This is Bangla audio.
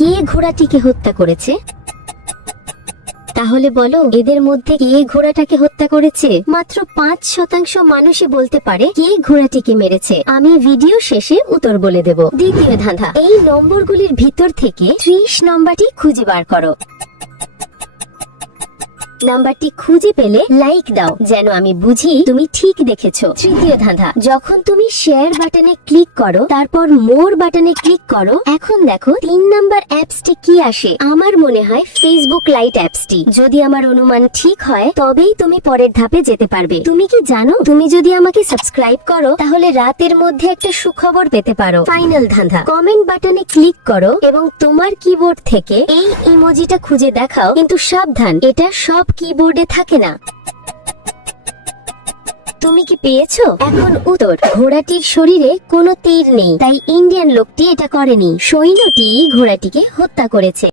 কে ঘোড়াটিকে হত্যা করেছে? তাহলে বলো, এদের মধ্যে কে ঘোড়াটাকে হত্যা করেছে? মাত্র 5% মানুষই বলতে পারে কে ঘোড়াটিকে মেরেছে। আমি ভিডিও শেষে উত্তর বলে দেব। দ্বিতীয় ধাঁধা, এই নম্বরগুলির ভিতর থেকে 30 নম্বরটি খুঁজে বার করো। নাম্বারটি খুঁজে পেলে লাইক দাও, যেন আমি বুঝি তুমি ঠিক দেখেছো। তৃতীয় ধাঁধা, যখন তুমি শেয়ার বাটনে ক্লিক করো, তারপর মোর বাটনে ক্লিক করো, এখন দেখো 3 নাম্বার অ্যাপসটি কি আসে। আমার মনে হয় ফেসবুক লাইট অ্যাপসটি। যদি আমার অনুমান ঠিক হয়, তবেই তুমি পরের ধাপে যেতে পারবে। তুমি কি জানো, তুমি যদি আমাকে সাবস্ক্রাইব করো, তাহলে রাতের মধ্যে একটা সুখবর পেতে পারো। ফাইনাল ধাঁধা, কমেন্ট বাটনে ক্লিক করো এবং তোমার কিবোর্ড থেকে এই ইমোজিটা খুঁজে দেখাও, কিন্তু সাবধান, এটা সব কিবোর্ডে থাকে না। তুমি কি পেয়েছো? এখন উত্তর, ঘোড়াটির শরীরে কোনো তীর নেই, তাই ইন্ডিয়ান লোকটি এটা করেনি। সৈন্যটি ঘোড়াটিকে হত্যা করেছে।